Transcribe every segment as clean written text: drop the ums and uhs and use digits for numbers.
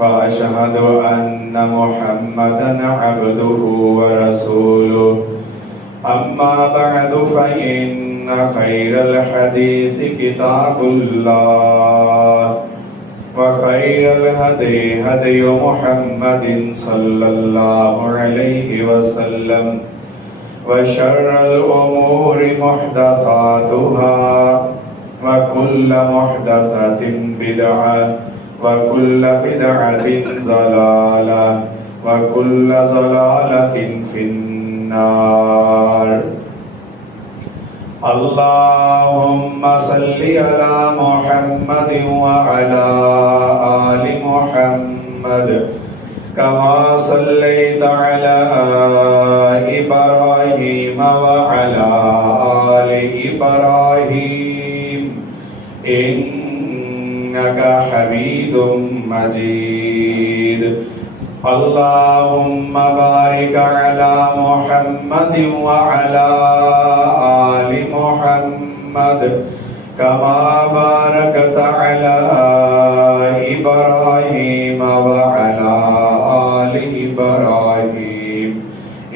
وأشهد أن محمدا عبده ورسوله. أما بعد فإن خير الحديث كتاب الله وخير الهدي هدي محمد صلى الله عليه وسلم وشر الأمور محدثاتها وكل محدثة بدعة وكل بدعة ضلالة وكل ضلالة في النار. اللهم صل على محمد وعلى آل محمد كما صليت على إبراهيم وعلى آل إبراهيم إنك حميد مجيد. اللهم بارك على محمد وعلى آل محمد كما باركت على إبراهيم وعلى آل إبراهيم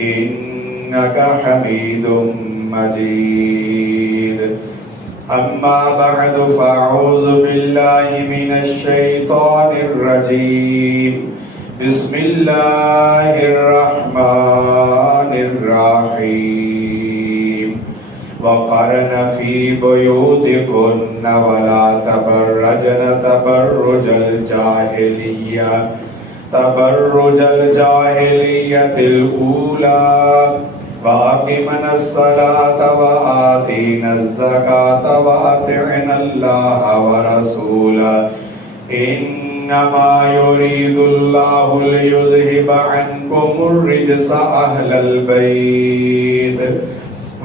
إنك حميد مجيد. أما بعد فأعوذ بالله من الشيطان الرجيم. بسم الله الرحمن الرحيم. وقرن في بيوتكن ولا تبرجن تبرج الجاهلية الأولى وأقمنا الصلاة وآتينا الزكاة وأطعنا الله ورسوله إنما يريد الله ليذهب عنكم الرجس أهل البيت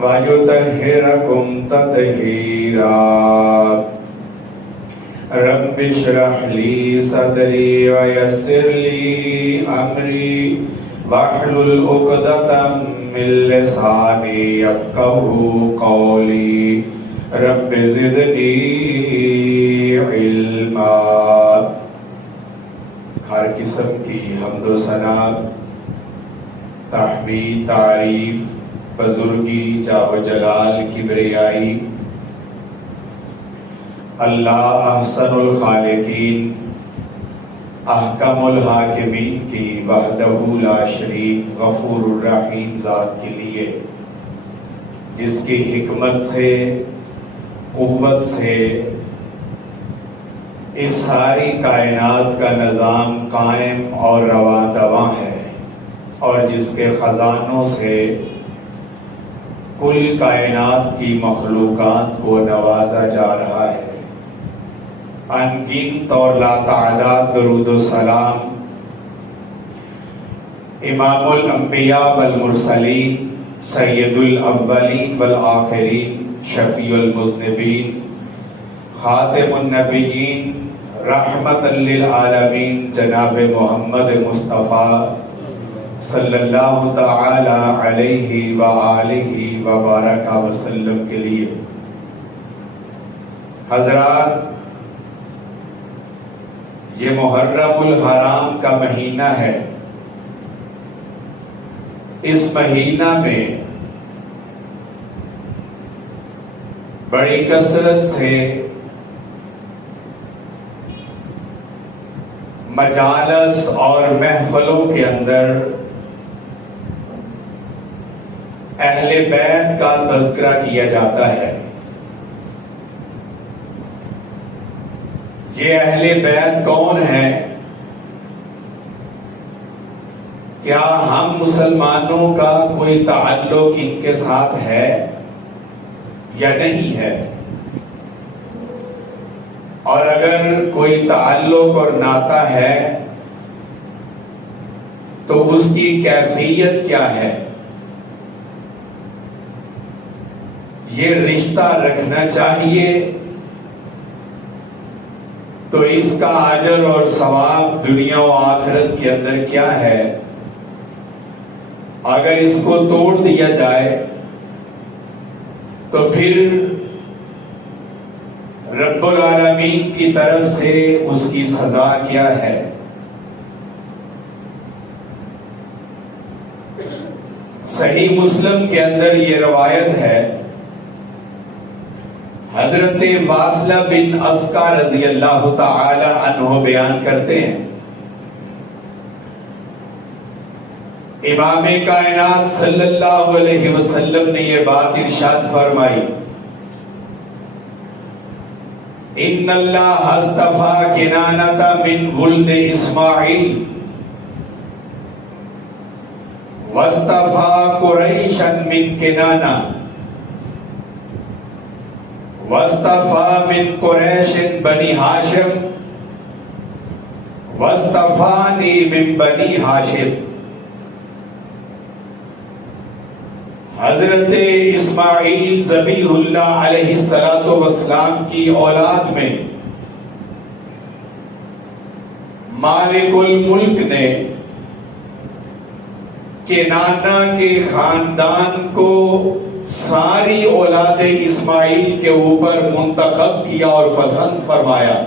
ويطهركم تطهيرا. رب اشرح لي صدري ويسر لي أمري واحلل عقدة من لساني يفقهوا قولي. رب زدني علما. ہر قسم کی حمد و ثنا، تحمید، تعریف، بزرگی، جاه و جلال، کبریائی اللہ احسن الخالقین احکم الحاکمین کی وحدہ لا شریک غفور الرحیم ذات کے لیے، جس کی حکمت سے، قوت سے اس ساری کائنات کا نظام قائم اور رواں دواں ہے، اور جس کے خزانوں سے کل کائنات کی مخلوقات کو نوازا جا رہا ہے. ان گنت اور لا تعداد درود و سلام امام الانبیاء والمرسلین، سید الاولین والآخرین، شفیع المذنبین، خاتم النبیین، رحمت للعالمین جناب محمد مصطفیٰ صلی اللہ تعالی علیہ وآلہ وبارک وسلم کے لیے. حضرات، یہ محرم الحرام کا مہینہ ہے. اس مہینہ میں بڑی کثرت سے مجالس اور محفلوں کے اندر اہل بیت کا تذکرہ کیا جاتا ہے. یہ اہل بیت کون ہیں؟ کیا ہم مسلمانوں کا کوئی تعلق ان کے ساتھ ہے یا نہیں ہے؟ اور اگر کوئی تعلق اور ناطہ ہے تو اس کی کیفیت کیا ہے؟ یہ رشتہ رکھنا چاہیے تو اس کا اجر اور ثواب دنیا و آخرت کے اندر کیا ہے؟ اگر اس کو توڑ دیا جائے تو پھر رب العالمین کی طرف سے اس کی سزا کیا ہے؟ صحیح مسلم کے اندر یہ روایت ہے، حضرت واصلہ بن اسقع رضی اللہ تعالی عنہ بیان کرتے ہیں، امام کائنات صلی اللہ علیہ وسلم نے یہ بات ارشاد فرمائی، ان اللہ اصطفى کنانۃ من ولد اسماعیل واصطفى قریشا من کنانہ واصطفى من قریش بنی ہاشم واصطفانی من بنی ہاشم۔ حضرت اسماعیل ذبیح اللہ علیہ السلام کی اولاد میں مالک الملک نے کنانہ کے خاندان کو ساری اولاد اسماعیل کے اوپر منتخب کیا اور پسند فرمایا،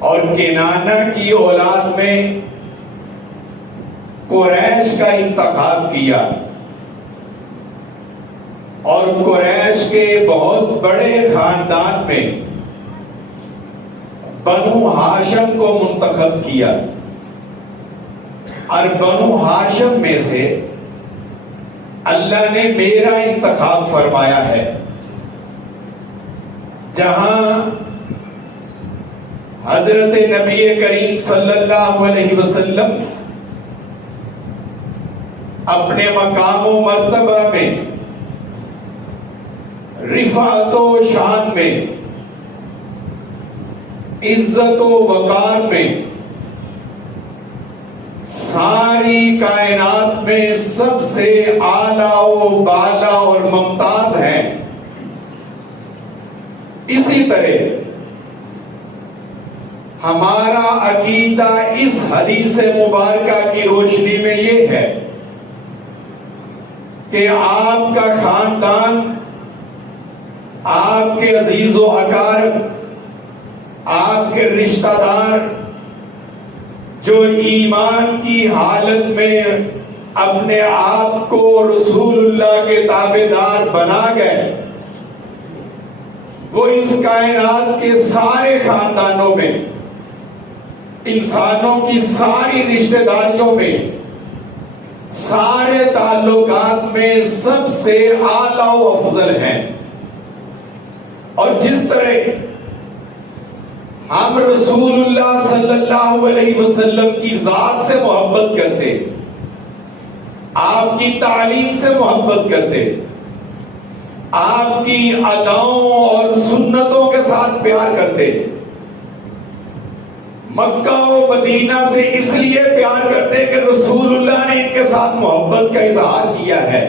اور کنانہ کی اولاد میں قریش کا انتخاب کیا، اور قریش کے بہت بڑے خاندان میں بنو ہاشم کو منتخب کیا، اور بنو ہاشم میں سے اللہ نے میرا انتخاب فرمایا ہے، جہاں حضرت نبی کریم صلی اللہ علیہ وسلم اپنے مقام و مرتبہ میں، رفعت و شان میں، عزت و وقار میں ساری کائنات میں سب سے اعلیٰ و بالا اور ممتاز ہیں، اسی طرح ہمارا عقیدہ اس حدیث مبارکہ کی روشنی میں یہ ہے کہ آپ کا خاندان، آپ کے عزیز و اقارب، آپ کے رشتہ دار جو ایمان کی حالت میں اپنے آپ کو رسول اللہ کے تابعدار بنا گئے، وہ اس کائنات کے سارے خاندانوں میں، انسانوں کی ساری رشتہ داریوں میں، سارے تعلقات میں سب سے اعلیٰ و افضل ہیں۔ اور جس طرح ہم رسول اللہ صلی اللہ علیہ وسلم کی ذات سے محبت کرتے، آپ کی تعلیم سے محبت کرتے، آپ کی اداؤں اور سنتوں کے ساتھ پیار کرتے، مکہ و مدینہ سے اس لیے پیار کرتے کہ رسول اللہ نے ان کے ساتھ محبت کا اظہار کیا ہے،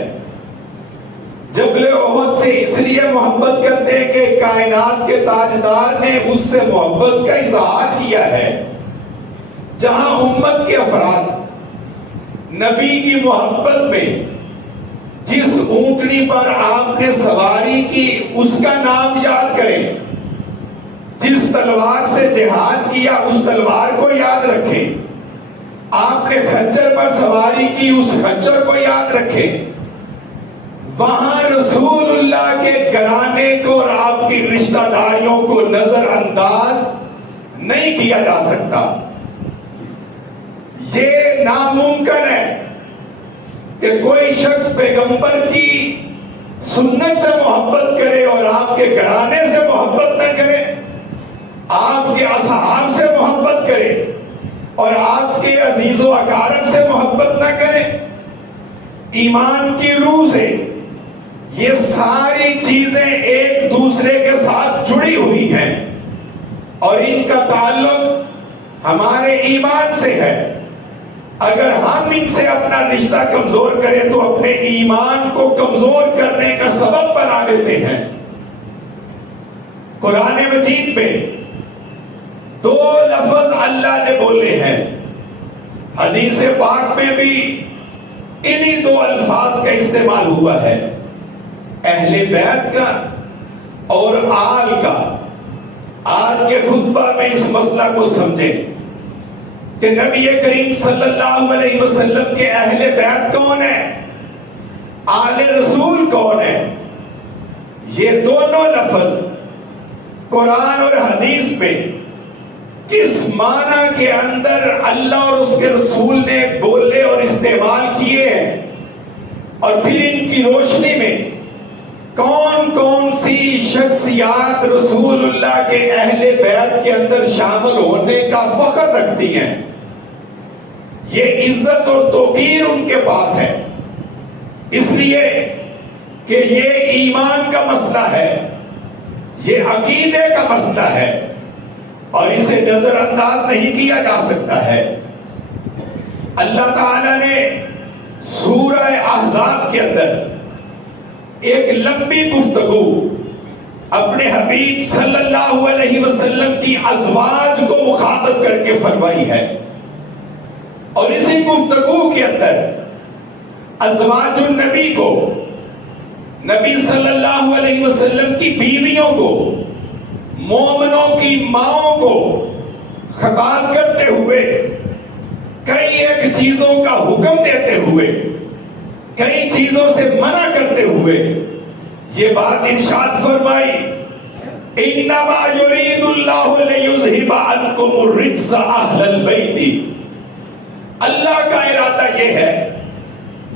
جبل احد سے اس لیے محبت کرتے کہ کائنات کے تاجدار نے اس سے محبت کا اظہار کیا ہے، جہاں امت کے افراد نبی کی محبت میں جس اونٹنی پر آپ نے سواری کی اس کا نام یاد کریں، جس تلوار سے جہاد کیا اس تلوار کو یاد رکھیں، آپ نے خنجر پر سواری کی اس خنجر کو یاد رکھیں، وہاں رسول اللہ کے گھرانے کو اور آپ کی رشتہ داریوں کو نظر انداز نہیں کیا جا سکتا۔ یہ ناممکن ہے کہ کوئی شخص پیغمبر کی سنت سے محبت کرے اور آپ کے گھرانے سے محبت نہ کرے، آپ کے اصحاب سے محبت کرے اور آپ کے عزیز و اقارب سے محبت نہ کرے۔ ایمان کی روح سے یہ ساری چیزیں ایک دوسرے کے ساتھ جڑی ہوئی ہیں اور ان کا تعلق ہمارے ایمان سے ہے۔ اگر ہم ان سے اپنا رشتہ کمزور کریں تو اپنے ایمان کو کمزور کرنے کا سبب بنا لیتے ہیں۔ قرآن مجید میں 2 لفظ اللہ نے بولے ہیں، حدیث پاک میں بھی انہی 2 الفاظ کا استعمال ہوا ہے، اہل بیت کا اور آل کا۔ آج کے خطبہ میں اس مسئلہ کو سمجھیں۔ کہ نبی کریم صلی اللہ علیہ وسلم کے اہل بیت کون ہیں، آل رسول کون ہیں؟ یہ دونوں لفظ قرآن اور حدیث میں کس معنی کے اندر اللہ اور اس کے رسول نے بولے اور استعمال کیے ہیں، اور پھر ان کی روشنی میں کون کون سی شخصیات رسول اللہ کے اہل بیت کے اندر شامل ہونے کا فخر رکھتی ہیں، یہ عزت اور توقیر ان کے پاس ہے، اس لیے کہ یہ ایمان کا مسئلہ ہے، یہ عقیدے کا مسئلہ ہے، اور اسے نظر انداز نہیں کیا جا سکتا ہے۔ اللہ تعالیٰ نے سورہ احزاب کے اندر ایک لمبی گفتگو اپنے حبیب صلی اللہ علیہ وسلم کی ازواج کو مخاطب کر کے فرمائی ہے، اور اسی گفتگو کے اندر ازواج النبی کو، نبی صلی اللہ علیہ وسلم کی بیویوں کو، مومنوں کی ماؤں کو خطاب کرتے ہوئے کئی ایک چیزوں کا حکم دیتے ہوئے، کئی چیزوں سے منع کرتے ہوئے یہ بات ارشاد فرمائی، انما یرید اللہ لیذھب عنکم الرجس اہل البیت۔ اللہ کا ارادہ یہ ہے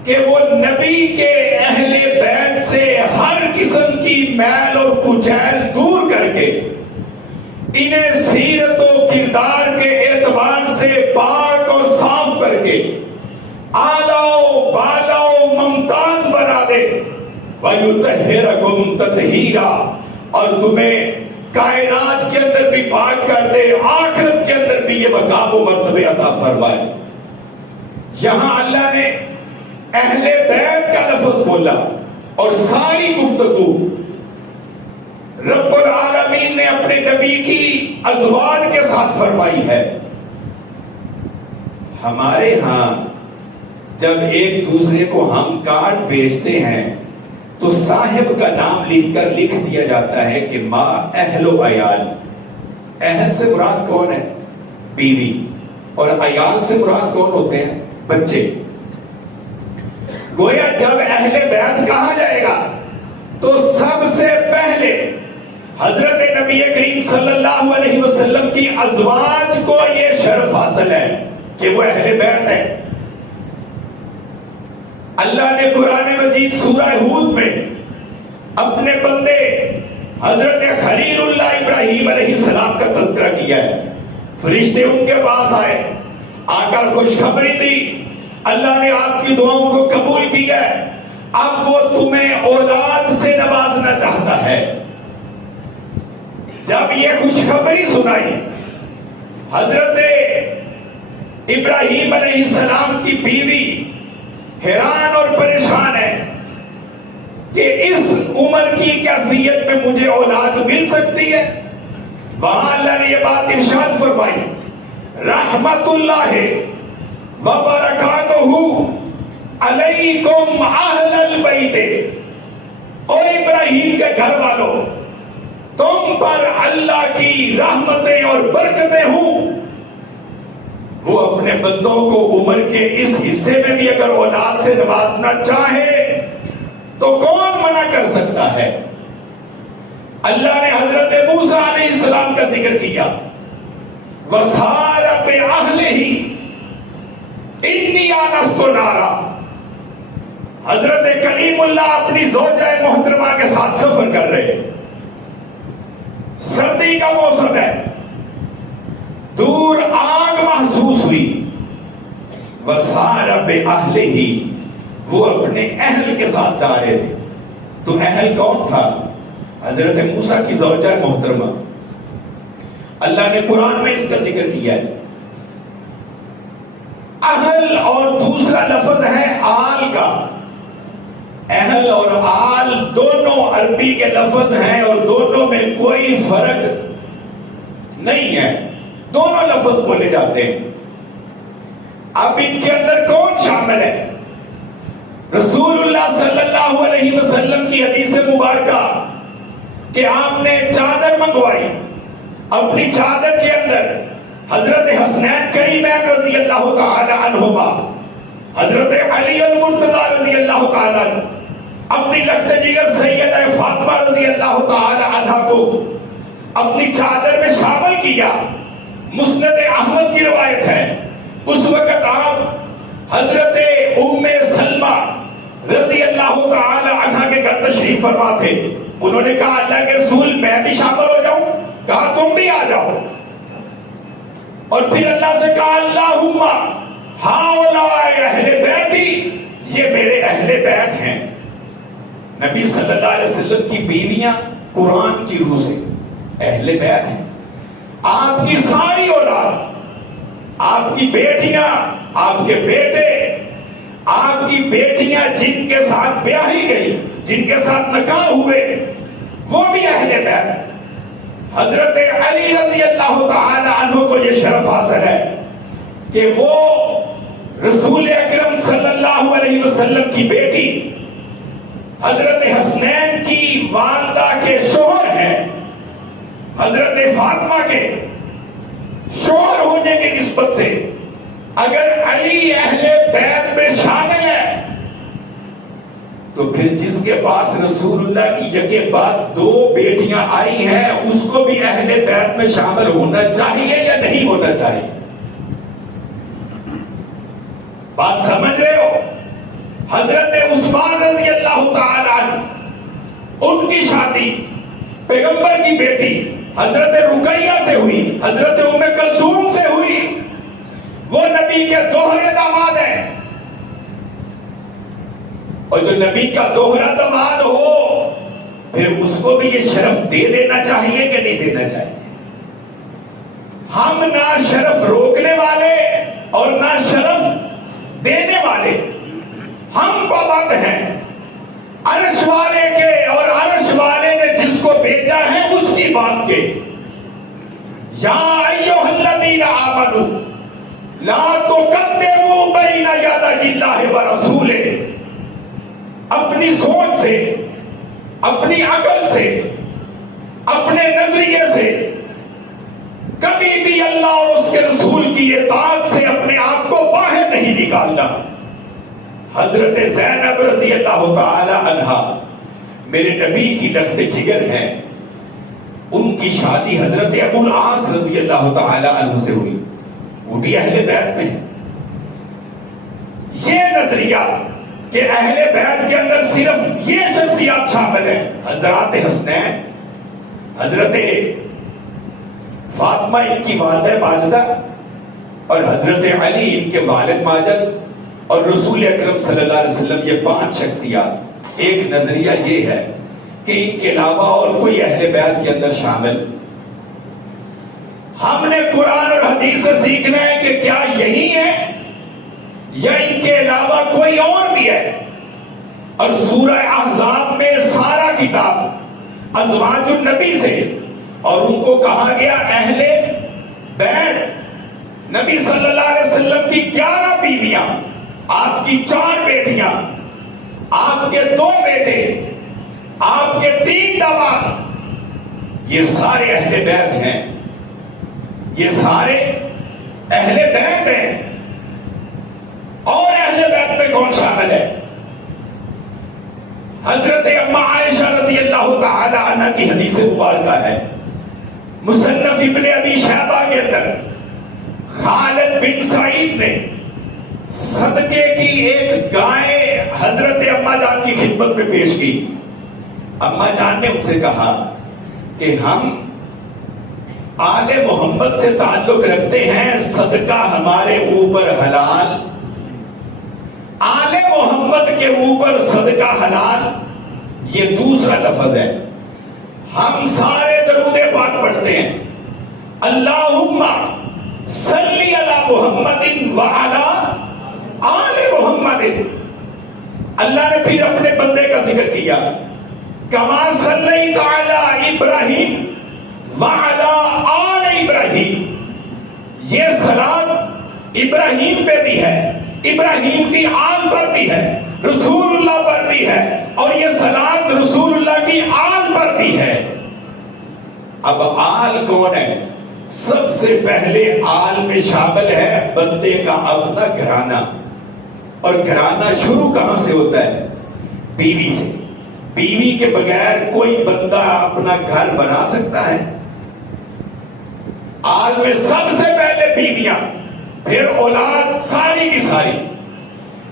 کہ وہ نبی کے اہل بیت سے ہر قسم کی میل اور کچیل دور کر کے انہیں سیرت و کردار کے اعتبار سے پاک اور صاف کر کے اعلیٰ و بالا و ممتاز بنا دے، وَيُطَهِّرَكُمْ تَطْهِيرًا، اور تمہیں کائنات کے اندر بھی پاک کر دے، آخرت کے اندر بھی یہ مقام و مرتبے عطا فرمائے۔ یہاں اللہ نے اہل بیت کا لفظ بولا، اور ساری گفتگو رب العالمین نے اپنے نبی کی ازواج کے ساتھ فرمائی ہے۔ ہمارے ہاں جب ایک دوسرے کو ہم کارڈ بھیجتے ہیں تو صاحب کا نام لکھ دیا جاتا ہے کہ ما اہل و عیال۔ اہل سے مراد کون ہے؟ بیوی، اور عیال سے مراد کون ہوتے ہیں؟ بچے۔ گویا جب اہل بیت کہا جائے گا تو سب سے پہلے حضرت نبی کریم صلی اللہ علیہ وسلم کی ازواج کو یہ شرف حاصل ہے کہ وہ اہل بیت ہے۔ اللہ نے قرآن مجید سورہ ہود میں اپنے بندے حضرت خلیل اللہ ابراہیم علیہ السلام کا تذکرہ کیا ہے۔ فرشتے ان کے پاس آئے، آ کر خوشخبری دی، اللہ نے آپ کی دعاؤں کو قبول کیا ہے، اب وہ تمہیں اولاد سے نوازنا چاہتا ہے۔ جب یہ خوشخبری سنائی، حضرت ابراہیم علیہ السلام کی بیوی حیران اور پریشان ہے کہ اس عمر کی کیفیت میں مجھے اولاد مل سکتی ہے۔ وہاں اللہ نے یہ بات ارشاد فرمائی، رحمت اللہ وبرکاتہ علیکم اہل البیت، او ابراہیم کے گھر والوں، تم پر اللہ کی رحمتیں اور برکتیں ہوں۔ وہ اپنے بندوں کو عمر کے اس حصے میں بھی اگر اولاد سے نوازنا چاہے تو کون منع کر سکتا ہے؟ اللہ نے حضرت موسیٰ علیہ السلام کا ذکر کیا، وَسَارَ بِأَهْلِهِ إِنِّي آنَسْتُ نَارًا۔ حضرت کلیم اللہ اپنی زوجہ محترمہ کے ساتھ سفر کر رہے، سردی کا موسم ہے، دور آگ محسوس ہوئی، وَسَارَ بِأَهْلِهِ، وہ اپنے اہل کے ساتھ جا رہے تھے۔ تو اہل کون تھا؟ حضرت موسیٰ کی زوجہ محترمہ۔ اللہ نے قرآن میں اس کا ذکر کیا ہے۔ اہل اور دوسرا لفظ ہے آل کا۔ اہل اور آل دونوں عربی کے لفظ ہیں اور دونوں میں کوئی فرق نہیں ہے، دونوں لفظ بولے جاتے ہیں۔ اب ان کے اندر کون شامل ہے؟ رسول اللہ صلی اللہ علیہ وسلم کی حدیث مبارکہ کہ آپ نے چادر منگوائی، اپنی چادر کے اندر حضرت حسنین کریمین رضی رضی اللہ تعالی عنہما، حضرت علی المرتضی رضی اللہ تعالی عنہ اپنی لخت جگر سیدہ فاطمہ رضی اللہ تعالی عنہ کو اپنی چادر میں شامل کیا۔ مسند احمد کی روایت ہے، اس وقت آپ حضرت ام سلمہ رضی اللہ تعالی عنہ کے گھر تشریف فرما تھے۔ انہوں نے کہا اللہ کے رسول میں بھی شامل ہو جاؤں؟ کہا تم بھی آ جاؤ۔ اور پھر اللہ سے کہا اللہم ہؤلاء اہل بیتی، یہ میرے اہل بیت ہیں۔ نبی صلی اللہ علیہ وسلم کی بیویاں قرآن کی روح سے اہل بیت ہیں۔ آپ کی ساری اولاد، آپ کی بیٹیاں، آپ کے بیٹے، آپ کی بیٹیاں جن کے ساتھ بیاہی گئی، جن کے ساتھ نکاح ہوئے، وہ بھی اہل بیت۔ حضرت علی رضی اللہ تعالی عنہ کو یہ شرف حاصل ہے کہ وہ رسول اکرم صلی اللہ علیہ وسلم کی بیٹی حضرت حسنین کی والدہ کے شوہر ہیں۔ حضرت فاطمہ کے شوہر ہونے کی نسبت سے اگر علی اہل بیت میں شامل ہے تو پھر جس کے پاس رسول اللہ کی یکے بعد دو بیٹیاں آئی ہیں اس کو بھی اہل بیت میں شامل ہونا چاہیے یا نہیں ہونا چاہیے؟ بات سمجھ رہے ہو؟ حضرت عثمان رضی اللہ تعالی عنہ، ان کی شادی پیغمبر کی بیٹی حضرت رقیہ سے ہوئی، حضرت ام کلثوم سے ہوئی۔ وہ نبی کے دوہرے داماد ہیں، اور جو نبی کا دوہرا داماد ہو پھر اس کو بھی یہ شرف دے دینا چاہیے کہ نہیں دینا چاہیے؟ ہم نہ شرف روکنے والے اور نہ شرف دینے والے، ہم پابند ہیں عرش والے کے، اور عرش والے نے جس کو بھیجا ہے اس کی بات کے۔ یا ایھا الذین آمنوا لا تقدموا بین یدی اللہ ورسولہ۔ اپنی سوچ سے، اپنی عقل سے، اپنے نظریے سے کبھی بھی اللہ اور اس کے رسول کی اطاعت سے اپنے آپ کو باہر نہیں نکالنا۔ حضرت زینب رضی اللہ تعالی عنہا میرے نبی کی لخت جگر ہیں، ان کی شادی حضرت ابو العاص رضی اللہ تعالی عنہ سے ہوئی، وہ بھی اہل بیت میں ہیں۔ یہ نظریہ کہ اہل بیت کے اندر صرف یہ شخصیات شامل ہیں، حضرات حسنین، حضرت فاطمہ ان کی والدہ ماجدہ، اور حضرت علی ان کے والد ماجد، اور رسول اکرم صلی اللہ علیہ وسلم، یہ پانچ شخصیات۔ ایک نظریہ یہ ہے کہ ان کے علاوہ اور کوئی اہل بیت کے اندر شامل۔ ہم نے قرآن اور حدیث سے سیکھنا ہے کہ کیا یہی ہے یا ان کے علاوہ کوئی اور بھی ہے۔ اور سورہ احزاب میں سارا کتاب ازواج النبی سے، اور ان کو کہا گیا اہل بیت۔ نبی صلی اللہ علیہ وسلم کی 11 بیویاں، آپ کی 4 بیٹیاں، آپ کے 2 بیٹے، آپ کے 3 داماد، یہ سارے اہل بیت ہیں، یہ سارے اہل بیت ہیں۔ اور اہل بیت میں کون شامل ہے؟ حضرت اما عائشہ رضی اللہ تعالی عنہ کی حدیث مبارکہ ہے، مصنف ابن ابی شیبہ کے اندر خالد بن سعید نے صدقے کی ایک گائے حضرت اما جان کی خدمت میں پیش کی۔ اما جان نے ان سے کہا کہ ہم آل محمد سے تعلق رکھتے ہیں، صدقہ ہمارے اوپر حلال۔ آل محمد کے اوپر صدقہ حلال، یہ دوسرا لفظ ہے۔ ہم سارے درود پاک پڑھتے ہیں، اللہم صلی علی محمد وعلی آل محمد۔ اللہ نے پھر اپنے بندے کا ذکر کیا، کما صلیت علی ابراہیم وعلی آل ابراہیم۔ یہ صلاۃ ابراہیم پہ بھی ہے، ابراہیم کی آل پر بھی ہے، رسول اللہ پر بھی ہے، اور یہ صلاۃ رسول اللہ کی آل پر بھی ہے۔ اب آل کون ہے؟ سب سے پہلے آل میں شامل ہے بندے کا اپنا گھرانہ. اور گھرانہ شروع کہاں سے ہوتا ہے؟ بیوی سے. بیوی کے بغیر کوئی بندہ اپنا گھر بنا سکتا ہے؟ آل میں سب سے پہلے بیویاں، پھر اولاد ساری کی ساری،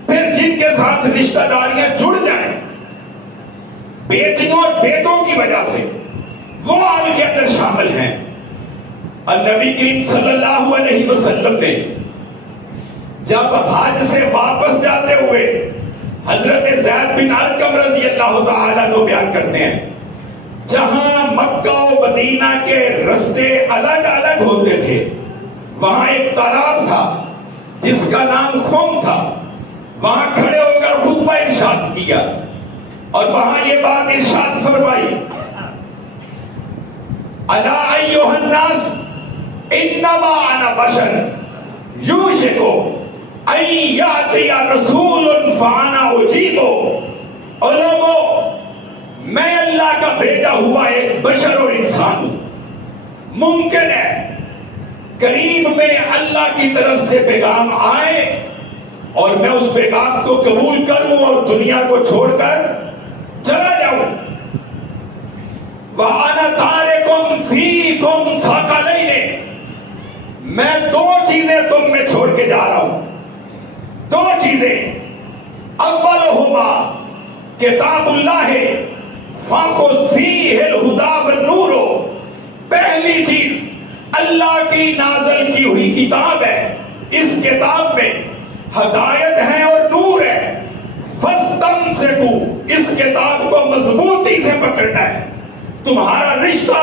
پھر جن کے ساتھ رشتہ داریاں جڑ جائیں بیٹیوں اور بیٹوں کی وجہ سے، وہ آل کے اندر شامل ہیں. اور نبی کریم صلی اللہ علیہ وسلم نے جب حج سے واپس جاتے ہوئے حضرت زید بن ارقم رضی اللہ تعالیٰ عنہ بیان کرتے ہیں، جہاں مکہ و مدینہ کے رستے الگ الگ ہوتے تھے وہاں ایک تالاب تھا جس کا نام خم تھا. وہاں کھڑے ہو کر خطبہ ارشاد کیا اور وہاں یہ بات ارشاد فرمائی، الا ایھا الناس انما انا بشر یوشک ان یاتی رسول فانا اجیب. اور لوگوں، میں اللہ کا بھیجا ہوا ایک بشر اور انسان ہوں. ممکن ہے قریب میں اللہ کی طرف سے پیغام آئے اور میں اس پیغام کو قبول کروں اور دنیا کو چھوڑ کر چلا جاؤں. وَأَنَا تَارِكٌ فِيكُمْ ثَقَلَيْنِ. میں دو چیزیں تم میں چھوڑ کے جا رہا ہوں. دو چیزیں. اولہما کتاب اللہ فَخُذْ فِيهِ الْهُدَى وَالنُّورُ. پہلی چیز اللہ کی نازل کی ہوئی کتاب ہے. اس کتاب میں ہدایت ہے اور نور ہے. فَاسْتَمْسِكُوا. اس کتاب کو مضبوطی سے پکڑنا ہے. تمہارا رشتہ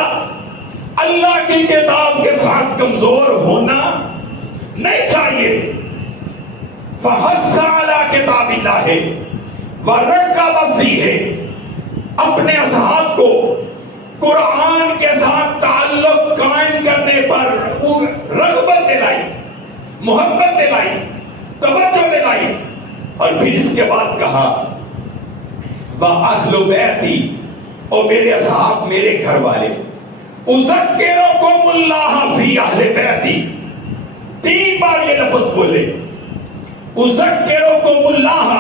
اللہ کی کتاب کے ساتھ کمزور ہونا نہیں چاہیے. فَحَثَّ عَلَىٰ كِتَابِ اللَّهِ وَرَغَّبَ فِيهِ. اپنے اصحاب کو قرآن کے ساتھ تعلق قائم کرنے پر رغبت دلائی، محبت دلائی، توجہ دلائی. اور پھر اس کے بعد کہا وَأَهْلُ بَيْتِي. اور میرے اصحاب، میرے گھر والے. اذکرکم اللہ فی اہل بیتی. 3 بار یہ لفظ بولے. اذکرکم اللہ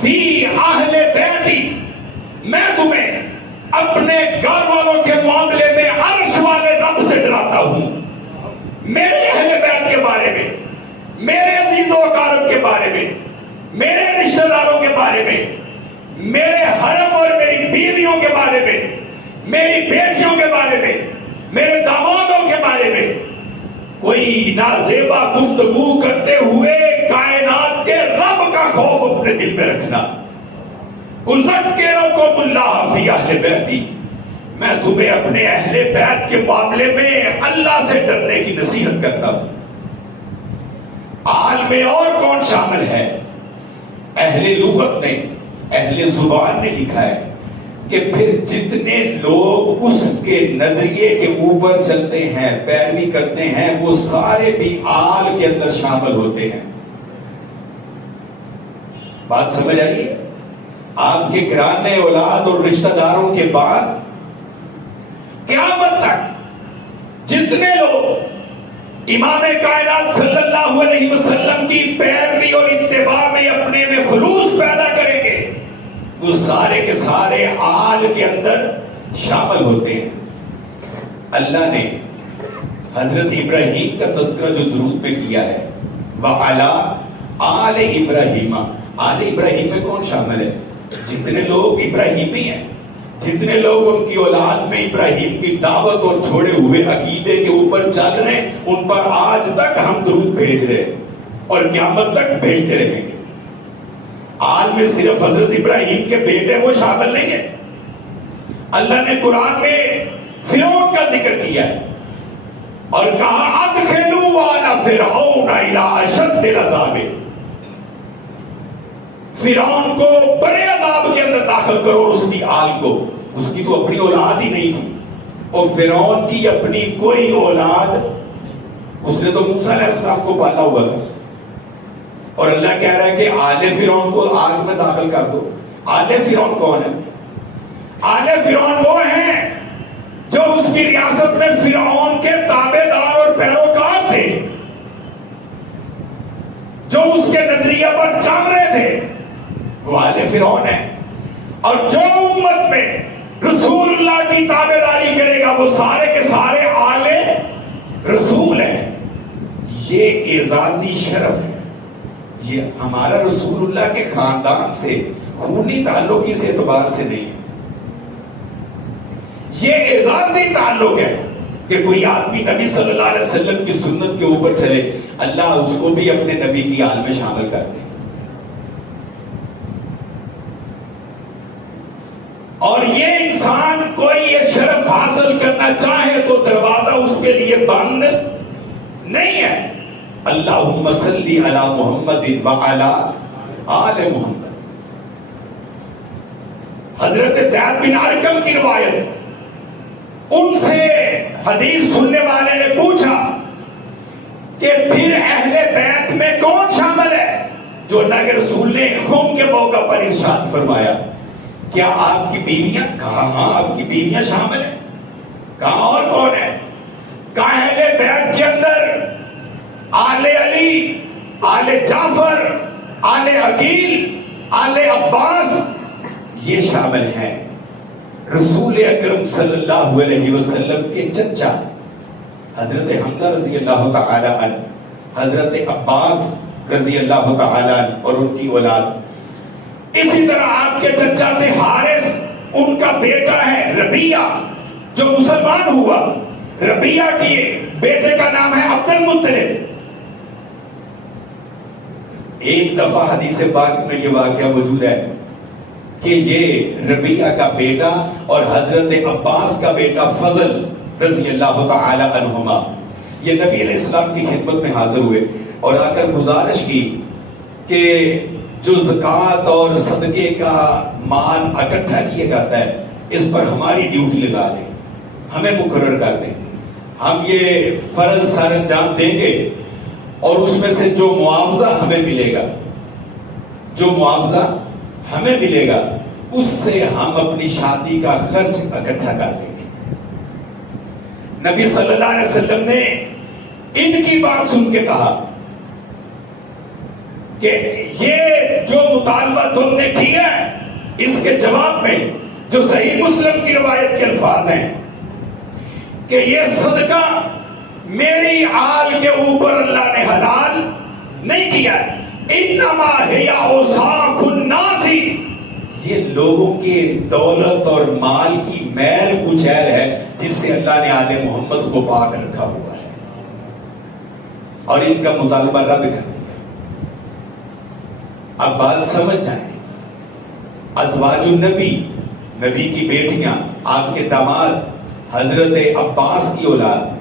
فی اہل بیتی. میں تمہیں اپنے گھر والوں کے معاملے میں عرش والے رب سے ڈراتا ہوں. میرے اہل بیت کے بارے میں، میرے عزیز و اقارب کے بارے میں، میرے رشتہ داروں کے بارے میں، میرے حرم اور میری بیویوں کے بارے میں، میری بیٹیوں کے بارے میں، میرے دامادوں کے بارے میں کوئی نازیبا گفتگو کرتے ہوئے کائنات کے رب کا خوف اپنے دل میں رکھنا. اذکرکم اللہ فی اہل بیتی. میں تمہیں اپنے اہل بیت کے معاملے میں اللہ سے ڈرنے کی نصیحت کرتا ہوں. آل میں اور کون شامل ہے؟ اہل لغت نے، اہل زبان نے لکھا ہے کہ پھر جتنے لوگ اس کے نظریے کے اوپر چلتے ہیں، پیروی کرتے ہیں، وہ سارے بھی آل کے اندر شامل ہوتے ہیں. بات سمجھ آئی؟ آپ کے گھرانے، اولاد اور رشتہ داروں کے بعد قیامت تک جتنے لوگ امام کائنات صلی اللہ علیہ وسلم کی پیروی اور اتباع میں اپنے میں خلوص پیدا کریں گے، وہ سارے کے سارے آل کے اندر شامل ہوتے ہیں. اللہ نے حضرت ابراہیم کا تذکرہ جو درود پہ کیا ہے، وَعَلَىٰ آلِ ابراہیم. آل ابراہیم میں کون شامل ہے؟ جتنے لوگ ابراہیمی ہیں، جتنے لوگ ان کی اولاد میں ابراہیم کی دعوت اور چھوڑے ہوئے عقیدے کے اوپر چل رہے ہیں، ان پر آج تک ہم درود بھیج رہے ہیں اور قیامت تک بھیجتے رہیں گے. آج میں صرف حضرت ابراہیم کے بیٹے وہ شامل نہیں ہیں. اللہ نے قرآن میں فرعون کا ذکر کیا ہے اور کہا ادخلوا آل فرعون الی اشد العذاب. فرعون کو بڑے عذاب کے اندر داخل کرو اور اس کی آل کو. اس کی تو اپنی اولاد ہی نہیں تھی اور فرعون کی اپنی کوئی اولاد، اس نے تو موسیٰ علیہ السلام کو پالا ہوا تھا. اور اللہ کہہ رہا ہے کہ آل فرعون کو آگ میں داخل کر دو. آل فرعون کون ہے؟ آل فرعون وہ ہیں جو اس کی ریاست میں فرعون کے تابع دار اور پیروکار تھے، جو اس کے نظریے پر چل رہے تھے، وہ آل فرعون ہے. اور جو امت میں رسول اللہ کی تابع داری کرے گا وہ سارے کے سارے آل رسول ہیں. یہ اعزازی شرف ہے. یہ ہمارا رسول اللہ کے خاندان سے خونی تعلق اس اعتبار سے نہیں ہے، یہ اعزازی تعلق ہے کہ کوئی آدمی نبی صلی اللہ علیہ وسلم کی سنت کے اوپر چلے، اللہ اس کو بھی اپنے نبی کی آل میں شامل کر دے. اور یہ انسان کوئی یہ شرف حاصل کرنا چاہے تو دروازہ اس کے لیے بند نہیں ہے. اللہم صلی علی محمد وعلی آل محمد. حضرت زید بن ارقم کی روایت، ان سے حدیث سننے والے نے پوچھا کہ پھر اہل بیت میں کون شامل ہے؟ جو اللہ کے رسول نے خم کے موقع پر ارشاد فرمایا، کیا آپ کی بیویاں؟ کہا ہاں آپ کی بیویاں شامل ہیں. کہا اور کون ہے؟ کہا اہل بیت کے اندر آل علی، آل جعفر، آل عقیل، آل عباس یہ شامل ہیں. رسول اکرم صلی اللہ علیہ وسلم کے چچا حضرت حمزہ رضی اللہ تعالی عنہ، حضرت عباس رضی اللہ تعالی عنہ اور ان کی اولاد. اسی طرح آپ کے چچا تھے حارث، ان کا بیٹا ہے ربیعہ جو مسلمان ہوا. ربیعہ کی بیٹے کا نام ہے عبد المطلب. ایک دفعہ حدیث پاک میں یہ واقعہ موجود ہے کہ یہ ربیعہ کا بیٹا اور حضرت عباس کا بیٹا فضل رضی اللہ تعالی عنہما یہ نبی علیہ السلام کی خدمت میں حاضر ہوئے اور آ کر گزارش کی کہ جو زکوٰۃ اور صدقے کا مال اکٹھا کیا جاتا ہے اس پر ہماری ڈیوٹی لگا دیں، ہمیں مقرر کر دیں، ہم یہ فرض سر انجام دیں گے اور اس میں سے جو معاوضہ ہمیں ملے گا، جو معاوضہ ہمیں ملے گا اس سے ہم اپنی شادی کا خرچ اکٹھا کر دیں گے. نبی صلی اللہ علیہ وسلم نے ان کی بات سن کے کہا کہ یہ جو مطالبہ تم نے کیا ہے اس کے جواب میں جو صحیح مسلم کی روایت کے الفاظ ہیں کہ یہ صدقہ میری آل کے اوپر اللہ نے حلال نہیں کیا ہے، انما ہی اوساخ الناس، یہ لوگوں کے دولت اور مال کی میل کچیل ہے جس سے اللہ نے آل محمد کو پاک رکھا ہوا ہے اور ان کا مطالبہ رد کر دیا. اب بات سمجھ جائیں. ازواج النبی، نبی کی بیٹیاں، آپ کے داماد حضرت عباس کی اولاد،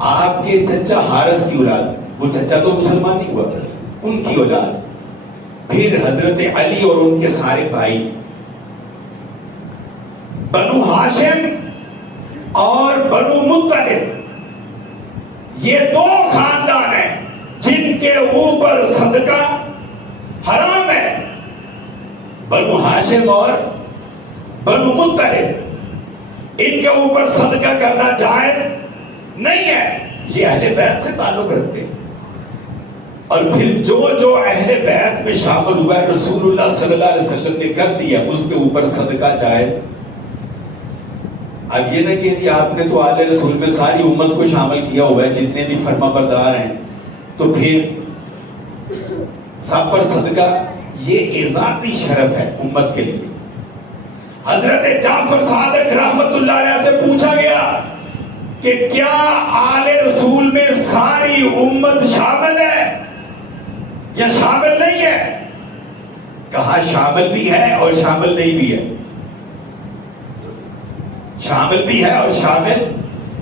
آپ کے چچا حارث کی اولاد، وہ چچا تو مسلمان نہیں ہوا، ان کی اولاد، پھر حضرت علی اور ان کے سارے بھائی، بنو ہاشم اور بنو مطلب، یہ دو خاندان ہیں جن کے اوپر صدقہ حرام ہے. بنو ہاشم اور بنو مطلب ان کے اوپر صدقہ کرنا جائز نہیں ہے. یہ اہل بیت سے تعلق رکھتے ہیں. اور پھر جو اہل بیت میں شامل ہوا ہے رسول اللہ صلی اللہ علیہ وسلم نے کر دیا اس کے اوپر صدقہ جائز. اب یہ نہ کہ آپ نے تو آل رسول میں ساری امت کو شامل کیا ہوا ہے جتنے بھی فرما بردار ہیں تو پھر سب پر صدقہ. یہ اعزازی شرف ہے امت کے لیے. حضرت جعفر صادق رحمت اللہ علیہ سے پوچھا گیا کہ کیا آل رسول میں ساری امت شامل ہے یا شامل نہیں ہے؟ کہا شامل بھی ہے اور شامل نہیں بھی ہے. شامل بھی ہے اور شامل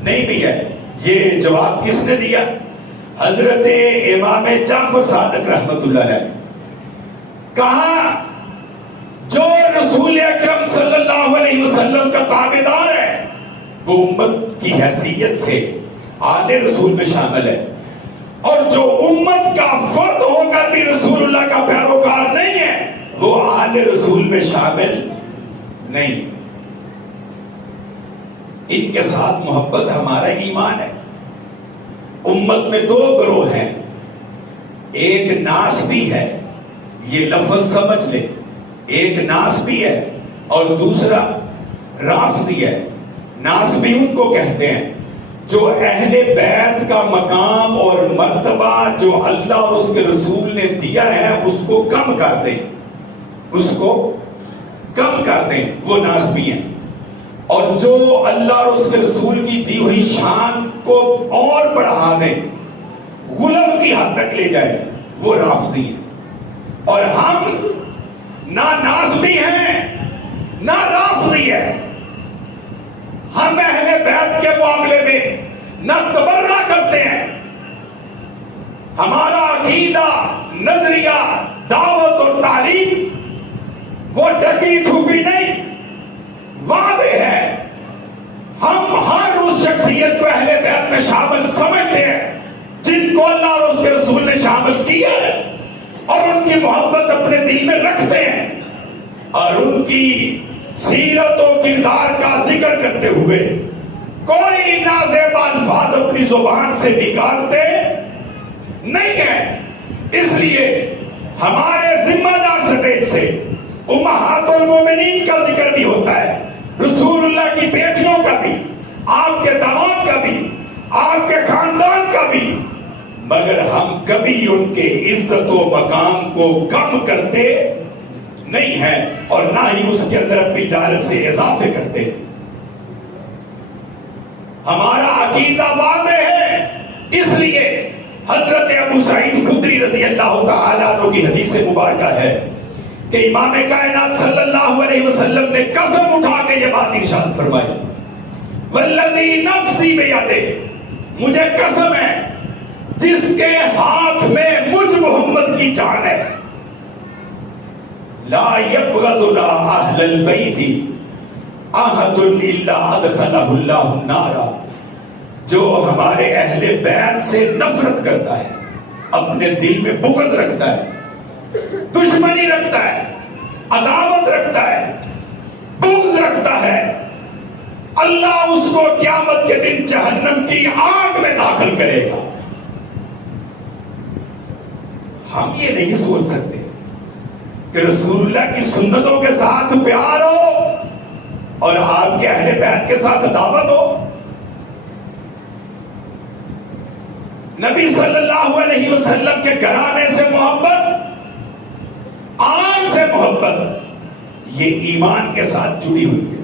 نہیں بھی ہے. یہ جواب کس نے دیا؟ حضرت امام جعفر صادق رحمت اللہ علیہ. کہا جو رسول اکرم صلی اللہ علیہ وسلم کا تابعدار ہے وہ امت کی حیثیت سے آل رسول میں شامل ہے، اور جو امت کا فرد ہو کر بھی رسول اللہ کا پیروکار نہیں ہے وہ آل رسول میں شامل نہیں. ان کے ساتھ محبت ہمارا ایمان ہے. امت میں دو گروہ ہیں، ایک ناسبی ہے، یہ لفظ سمجھ لے، ایک ناسبی ہے اور دوسرا رافضی ہے. ناسبی ان کو کہتے ہیں جو اہل بیت کا مقام اور مرتبہ جو اللہ اور اس کے رسول نے دیا ہے اس کو کم کر دیں، اس کو کم کر دیں، وہ ناسبی ہیں. اور جو اللہ اور اس کے رسول کی دی ہوئی شان کو اور بڑھا دیں، غلب کی حد تک لے جائے، وہ رافضی ہیں. اور ہم نہ ناسبی ہیں نہ رافضی ہیں. ہم اہل بیت کے معاملے میں نہ تبرہ کرتے ہیں. ہمارا عقیدہ، نظریہ، دعوت اور تعلیم وہ ڈکی چھپی نہیں، واضح ہے. ہم ہر اس شخصیت کو اہل بیت میں شامل سمجھتے ہیں جن کو اللہ اور اس کے رسول نے شامل کیا ہے، اور ان کی محبت اپنے دل میں رکھتے ہیں، اور ان کی سیرت و کردار کا ذکر کرتے ہوئے کوئی نازیبا الفاظ اپنی زبان سے نکالتے نہیں ہیں. اس لیے ہمارے ذمہ دار سٹیج سے امہات المومنین کا ذکر بھی ہوتا ہے، رسول اللہ کی بیٹیوں کا بھی، آپ کے داماد کا بھی، آپ کے خاندان کا بھی، مگر ہم کبھی ان کے عزت و مقام کو کم کرتے نہیں ہے اور نہ ہی اس کے اندر اپنی جانب سے اضافے کرتے. ہمارا عقیدہ واضح ہے. اس لیے حضرت ابو سعید خدری رضی اللہ تعالیٰ عنہ کی حدیث مبارکہ ہے کہ امام کائنات صلی اللہ علیہ وسلم نے قسم اٹھا کے یہ بات ارشاد فرمائی، والذی نفسی بیدہ، مجھے قسم ہے جس کے ہاتھ میں مجھ محمد کی جان ہے، لا یبغضنا اہل البیت احد الا ادخلہ اللہ النار، جو ہمارے اہل بیت سے نفرت کرتا ہے، اپنے دل میں بغض رکھتا ہے، دشمنی رکھتا ہے، عداوت رکھتا ہے، بغض رکھتا ہے، اللہ اس کو قیامت کے دن جہنم کی آگ میں داخل کرے گا. ہم یہ نہیں سوچ سکتے کہ رسول اللہ کی سنتوں کے ساتھ پیار ہو اور آپ کے اہل بیت کے ساتھ عداوت ہو. نبی صلی اللہ علیہ وسلم کے گھرانے سے محبت، آن سے محبت، یہ ایمان کے ساتھ جڑی ہوئی ہے.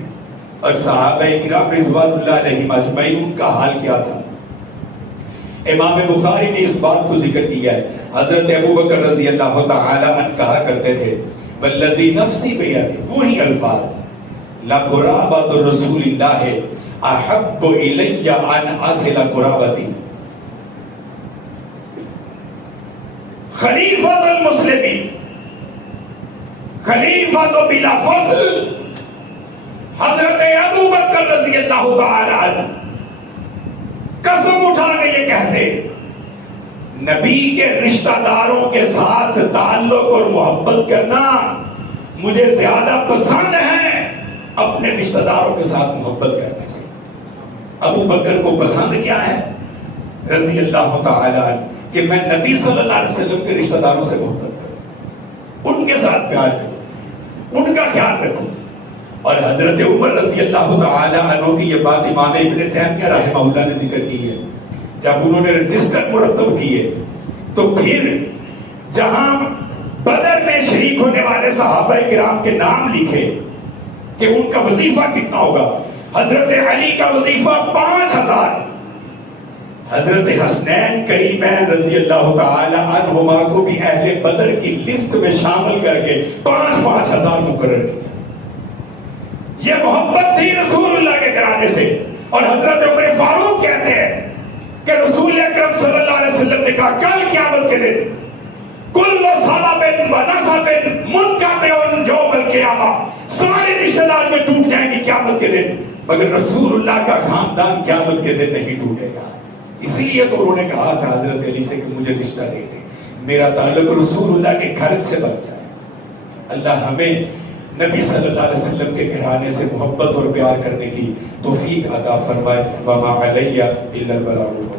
اور صحابہ کرام رضوان اللہ علیہم اجمعین ان کا حال کیا تھا؟ امام بخاری نے اس بات کو ذکر کیا ہے. حضرت ابو بکر رضی اللہ تعالی عنہ کہا کرتے تھے، والذی نفسی بیدہ، وہی الفاظ، لقرابۃ رسول اللہ احب الی ان اصل قرابتی. خلیفۃ المسلمین، خلیفۃ بلا فصل، حضرت ابو بکر رضی اللہ تعالی عنہ قسم اٹھا کے یہ کہتے، نبی کے رشتہ داروں کے ساتھ تعلق اور محبت کرنا مجھے زیادہ پسند ہے اپنے رشتہ داروں کے ساتھ محبت کرنے سے. ابو بکر کو پسند کیا ہے رضی اللہ تعالی عنہ کہ میں نبی صلی اللہ علیہ وسلم کے رشتہ داروں سے محبت کروں، ان کے ساتھ پیار کروں، ان کا خیال رکھوں. اور حضرت عمر رضی اللہ تعالی عنہ کی یہ بات امام ابن تیمیہ رحمہ اللہ نے ذکر کی ہے. جب انہوں نے رجسٹر مرتب کیے تو پھر جہاں بدر میں شریک ہونے والے صحابہ کرام کے نام لکھے کہ ان کا وظیفہ کتنا ہوگا، حضرت علی کا وظیفہ 5000، حضرت حسنین کریمین رضی اللہ تعالی عنہما کو بھی اہل بدر کی لسٹ میں شامل کر کے 5,000 مقرر کیا. یہ محبت تھی رسول اللہ کے گھرانے سے. اور حضرت عمر فاروق کہتے ہیں کہ رسول اکرم صلی اللہ علیہ وسلم نے کہا کل قیامت کے دن کل صلب و نسب منقطع یوم القیامہ، سارے رشتہ دار میں ٹوٹ جائیں گے قیامت کے دن، مگر رسول اللہ کا خاندان قیامت کے دن نہیں ٹوٹے گا. اسی لیے تو انہوں نے کہا تھا حضرت علی سے کہ مجھے رشتہ دے دے، میرا تعلق رسول اللہ کے گھر سے بن جائے. اللہ ہمیں نبی صلی اللہ علیہ وسلم کے گھرانے سے محبت اور پیار کرنے کی توفیق عطا فرمائے. وما علیہ الا البلاغ.